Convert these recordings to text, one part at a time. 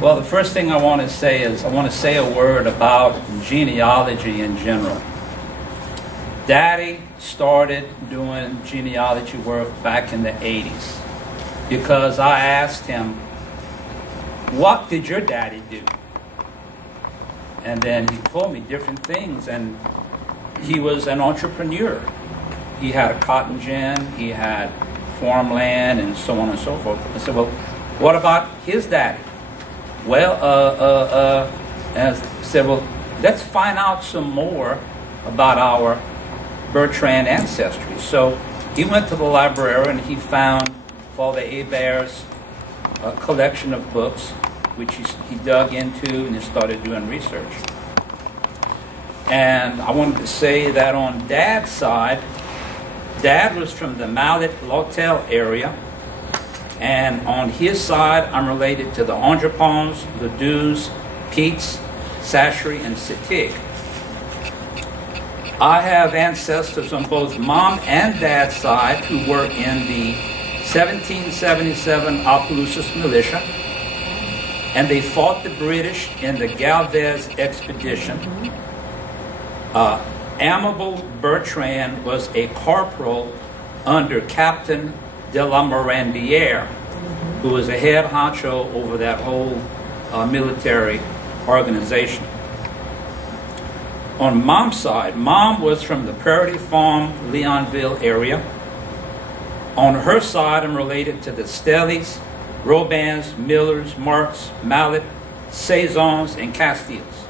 Well, the first thing I want to say is I want to say a word about genealogy in general. Daddy started doing genealogy work back in the 80s because I asked him, what did your daddy do? And then he told me different things, and he was an entrepreneur. He had a cotton gin, he had farmland, and so on and so forth. I said, well, what about his daddy? Well, and I said, well, let's find out some more about our Bertrand ancestry. So he went to the library and he found Father Hebert's collection of books, which he dug into and he started doing research. And I wanted to say that on Dad's side, Dad was from the Mallet-Lautel area. And on his side, I'm related to the Andropons, the Dews, Peets, Sashri, and Sitig. I have ancestors on both Mom and Dad's side who were in the 1777 Opelousas militia, and they fought the British in the Galvez expedition. Amable Bertrand was a corporal under Captain de la Morandière, who was a head honcho over that whole military organization. On Mom's side, Mom was from the Prairie Farm, Leonville area. On her side, I'm related to the Stellys, Robans, Millers, Marks, Mallet, Saisons, and Castilles.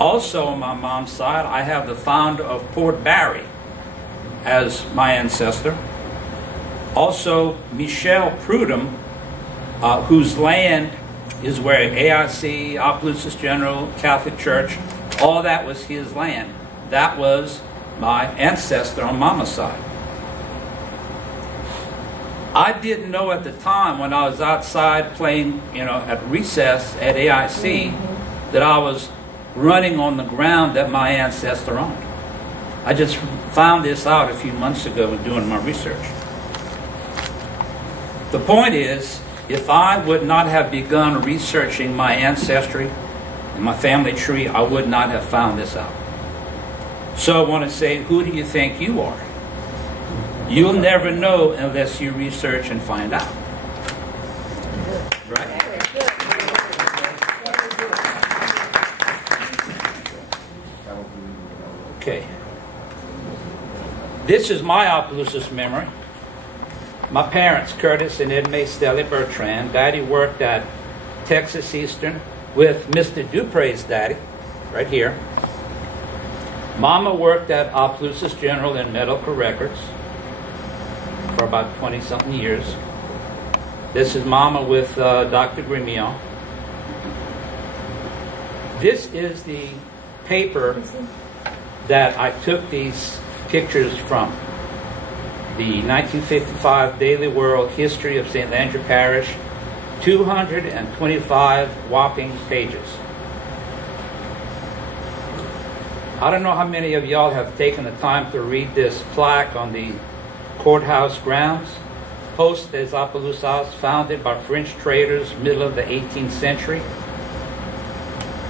Also on my mom's side, I have the founder of Port Barry as my ancestor. Also, Michel Prudhomme, whose land is where AIC, Opelousas General, Catholic Church, all that was his land. That was my ancestor on Mama's side. I didn't know at the time when I was outside playing, at recess at AIC, that I was running on the ground that my ancestor owned. I just found this out a few months ago when doing my research. The point is, if I would not have begun researching my ancestry and my family tree, I would not have found this out. So I want to say, who do you think you are? You'll never know unless you research and find out. Right? Okay. This is my Opelousas memory. My parents, Curtis and Edme Stelly Bertrand. Daddy worked at Texas Eastern with Mr. Dupre's daddy, right here. Mama worked at Opelousas General in Medical Records for about 20-something years. This is Mama with Dr. Grimion. This is the paper that I took these pictures from. The 1955 Daily World History of St. Landry Parish, 225 whopping pages. I don't know how many of y'all have taken the time to read this plaque on the courthouse grounds. Post des Opelousas, founded by French traders, middle of the 18th century.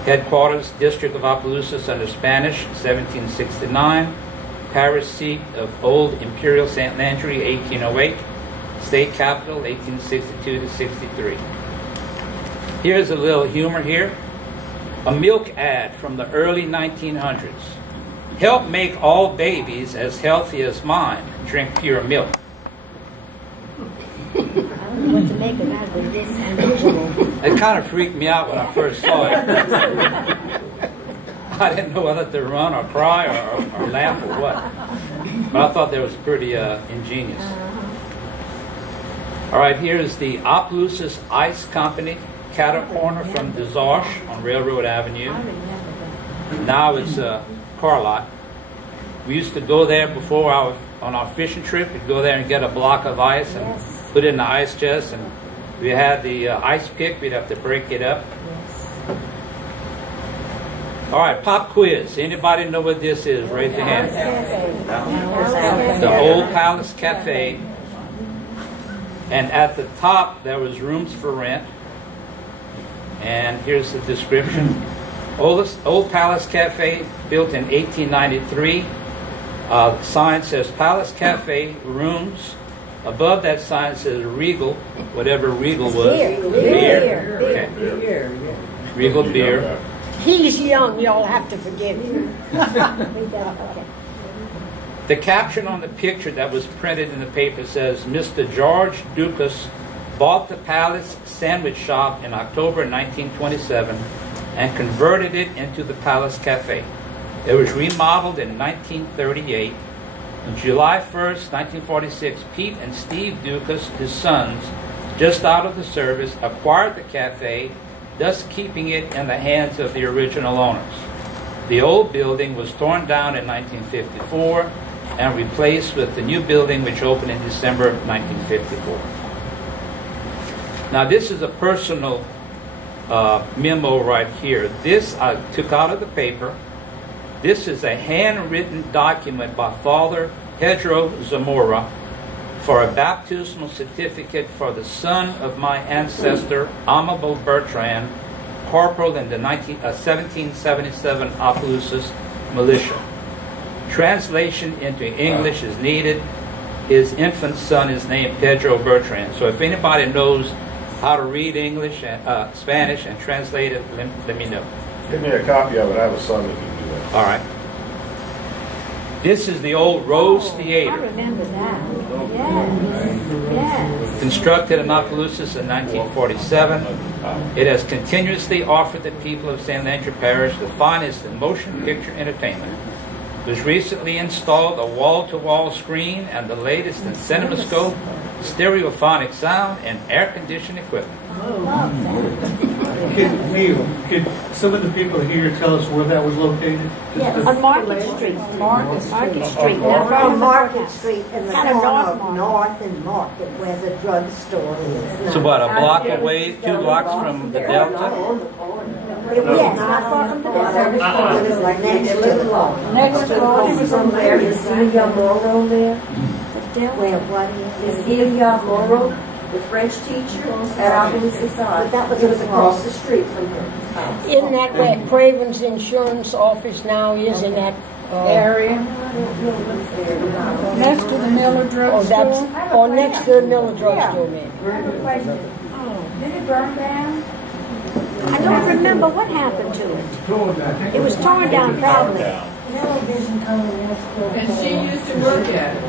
Headquarters, District of Opelousas under Spanish, 1769. Parish seat of Old Imperial St. Landry, 1808. State capital, 1862 to 63. Here's a little humor here. A milk ad from the early 1900s. Help make all babies as healthy as mine. Drink pure milk. I don't know what to make of that, but it is unusual. It kind of freaked me out when I first saw it. I didn't know whether to run or cry or laugh or what. But I thought that was pretty ingenious. All right, here's the Opelousas Ice Company, cattle corner from Desarche on Railroad Avenue. Now it's a car lot. We used to go there before on our fishing trip. We'd go there and get a block of ice and put it in the ice chest. And we had the ice pick. We'd have to break it up. All right, pop quiz. Anybody know what this is? Raise your hand. The Old Palace Cafe. And at the top, there was rooms for rent. And here's the description. Old Palace Cafe, built in 1893. The sign says Palace Cafe Rooms. Above that sign says Regal, whatever Regal was. Beer. Okay. Regal beer. He's young, y'all have to forgive him. The caption on the picture that was printed in the paper says, Mr. George Dukas bought the Palace Sandwich Shop in October 1927 and converted it into the Palace Cafe. It was remodeled in 1938. On July 1st, 1946, Pete and Steve Dukas, his sons, just out of the service, acquired the cafe, thus keeping it in the hands of the original owners. The old building was torn down in 1954 and replaced with the new building, which opened in December of 1954. Now, this is a personal memo right here. This I took out of the paper. This is a handwritten document by Father Pedro Zamora for a baptismal certificate for the son of my ancestor, Neal Bertrand, corporal in the 1777 Opelousas militia. Translation into English is needed. His infant son is named Pedro Bertrand. So if anybody knows how to read English and Spanish and translate it, let me know. Give me a copy of it. I have a son that can do that. All right. This is the old Rose I Theater, remember that. Yes. constructed in Opelousas in 1947. It has continuously offered the people of St. Andrew Parish the finest in motion picture entertainment. It was recently installed a wall-to-wall screen and the latest in cinemascope, stereophonic sound, and air-conditioned equipment. Neal, could some of the people here tell us where that was located? Yes, on Market Street. Market Street. That's From Market Market Street in the Kind of corner North of Market. North and Market where the drugstore is. So what, a block away, 2 blocks from the Delta? It was Yes, not not far from the Delta. It was like next to the law. Next to the law. It was on there. You see your Morrow there? Delta. Where what is Celia Morrow, the French teacher at Opelousas? But that was across the street from her. Isn't that where Craven's insurance office now is in that area? Next to the Miller Oh, Drug that's next to the Miller Drug Store, man. Did it burn down? I don't remember what happened to it. It was torn down probably. And she used to work at it,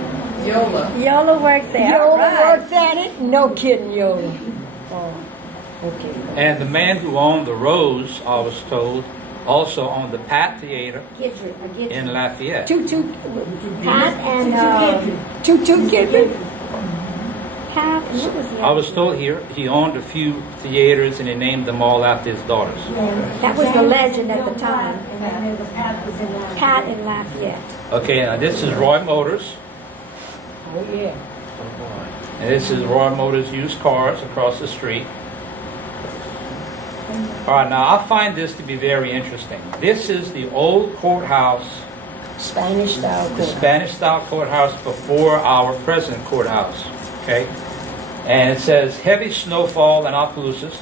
Yola. Yola worked there. Yola right. worked at it? No kidding, Yola. Oh, okay. And the man who owned the Rose, I was told, also owned the Pat Theater in Lafayette. Pat and Tutu Gibbon. Pat. And what was the I other? was told here he owned a few theaters and he named them all after his daughters. That was the legend at the time. Pat in Lafayette. Okay, now this is Roy Motors. Oh, yeah. And this is Roy Motors used cars across the street. All right, now I find this to be very interesting. This is the old courthouse, Spanish style the courthouse. Spanish style courthouse before our present courthouse. Okay? And it says heavy snowfall in Opelousas.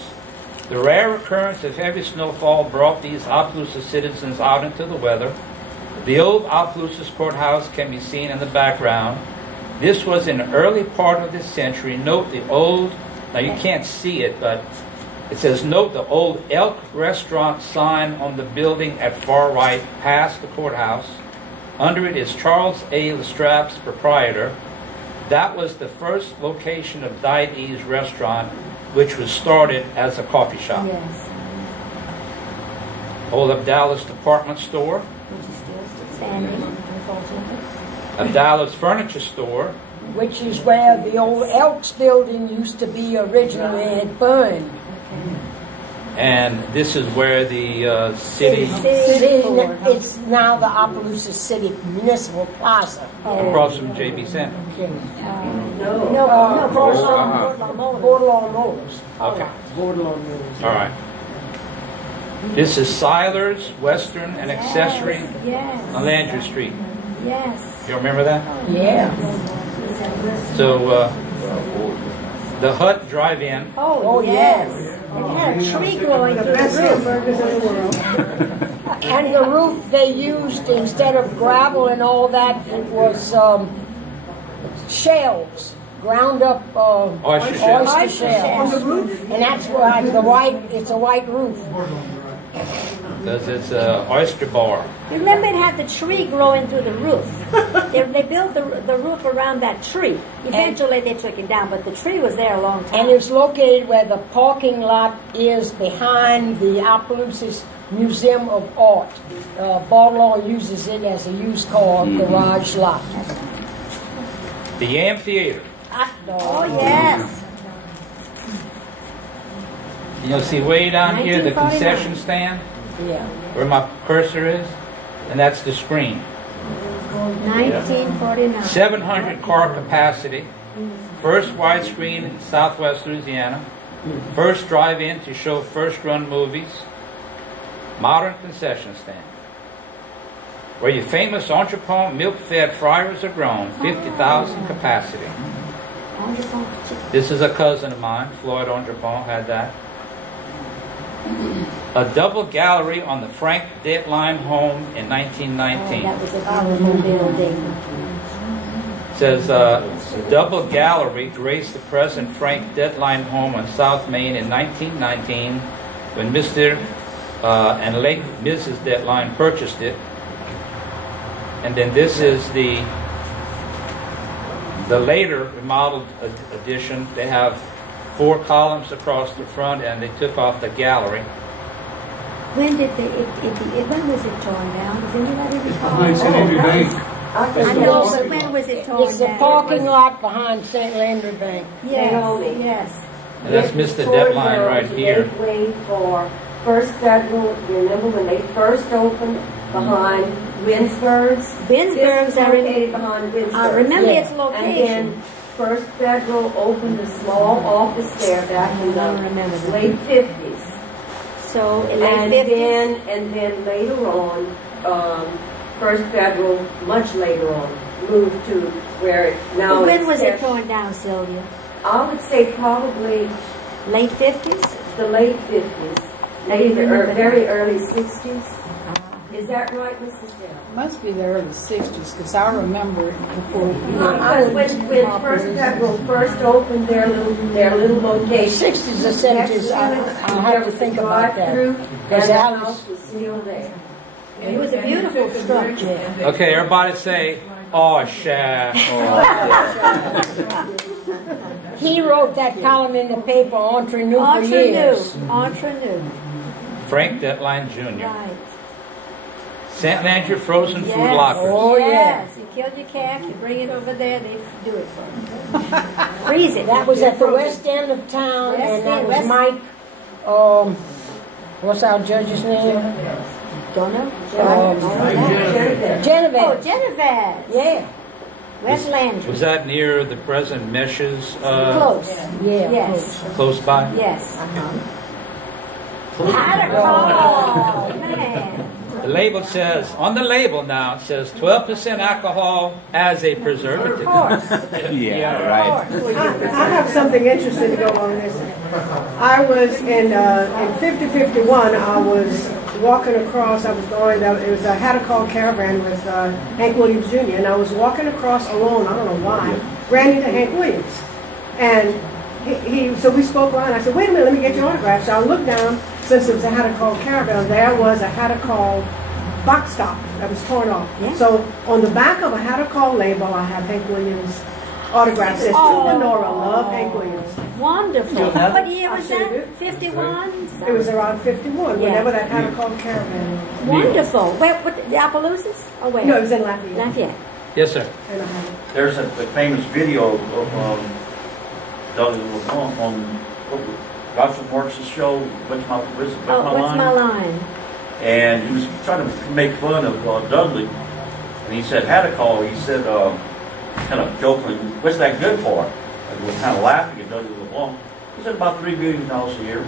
The rare occurrence of heavy snowfall brought these Opelousas citizens out into the weather. The old Opelousas courthouse can be seen in the background. This was in the early part of this century. Note the old, now you can't see it, but it says, note the old Elk Restaurant sign on the building at far right past the courthouse. Under it is Charles A. Lestrap's proprietor. That was the first location of Diede's Restaurant, which was started as a coffee shop. Yes. Old Abdallah's Department Store. Standing. Abdallah's Furniture Store. Which is where the old Elks building used to be originally. It had burned. And this is where the city, It's now the Opelousas City Municipal Plaza. across from J.B. Center. Bordelon Motors. Okay. Bordelon Motors. All right. This is Siler's Western and Accessory Yes. on Landry Street. Yes. You remember that? Yeah. So The Hut Drive-In. Oh, yes. It had a tree growing through the roof. And the roof they used, instead of gravel and all that, it was shells, ground up Oyster shells. shells. And that's why it's a white roof. Because it's an oyster bar. Remember, it had the tree growing through the roof. They built the roof around that tree. Eventually, they took it down, but the tree was there a long time. And it's located where the parking lot is behind the Opelousas Museum of Art. Baltimore uses it as a used car garage lot. The amphitheater. Oh, yes. You'll see way down here the 1949. concession stand, Yeah. where my cursor is, and that's the screen. 1949. 700 car capacity. First widescreen in Southwest Louisiana. First drive-in to show first-run movies. Modern concession stand. Where your famous entrepot milk-fed fryers are grown. 50,000 capacity. This is a cousin of mine, Floyd Entrepont, had that. A double gallery on the Frank Deadline home in 1919. That was a powerful building. It says double gallery graced the present Frank Deadline home on South Main in 1919 when Mr. And late Mrs. Deadline purchased it. And then this is the later remodeled edition. They have 4 columns across the front, and they took off the gallery. When did when was it torn down? Does anybody recall? Behind St. Andrew Bank. I know, but when was it torn It's the down? parking lot behind St. Landry Bank. Yes, yes. And that's Mr. Deadline right here. Gateway for First Federal. Remember when they first opened behind Winsburg's? Winsburg's, It's located behind Winsburg's. I remember its And location. then First Federal opened a small office there back in I remember the that. late 50s. So, in And late 50s? then later on, First Federal, much later on, moved to where it now When is was it there. torn down, Sylvia? I would say probably Late 50s? the late 50s, maybe the very early 60s. Is that right, Mrs. Dale? Must be the early 60s, because I remember it before. Because when First Federal first opened their little location, 60s or 70s, I'll have to think about that. And Because the Alice, house was still there. It was a beautiful structure. Okay, everybody say, "Oh, shaft." he wrote that column in the paper, Entre Nous, for years. Entre Nous. Frank Deadline Jr. Right. St. Landry frozen food Yes. lockers. Oh, yeah. Yes. You kill your calf, you bring it over there, they do it for you. Freeze it. That was at the west end of town, West and that end, was west- Mike, what's our judge's name? Don't know? Genevieve. Oh, Genevieve. Yeah. West Landry. Was that near the present Meshes? Close. Yeah. Yes. Close by? Yes. Oh, man. The label says, on the label now, it says 12% alcohol as a preservative. Of course. Yeah, right. I have something interesting to go on this. I was in 5051. I was walking across. I was going. It was a Hadacol caravan with Hank Williams Jr. And I was walking across alone. I don't know why. Ran into Hank Williams, and so we spoke around. I said, "Wait a minute, let me get your autograph." So I looked down. Since it was a Hadacol caravan, there was a Hadacol box stop that was torn off. Yeah. So on the back of a Hadacol label, I have Hank Williams' autograph. It says, "To Lenora, love Hank Williams." Wonderful. What year was I sure that? do. 51? It was around 51, Yeah. whenever that Hadacol caravan was. Wonderful. Where, what, the Opelousas? Oh, wait. No, it was in Lafayette. Lafayette. Yes, sir. And I have it. There's a famous video of Doug on Russell Marx's show, What's My Line? And he was trying to make fun of Dudley. And he said, had a call. He said, kind of jokingly, what's that good for? And we were kind of laughing at Dudley LeBlanc. He said, about $3 billion a year.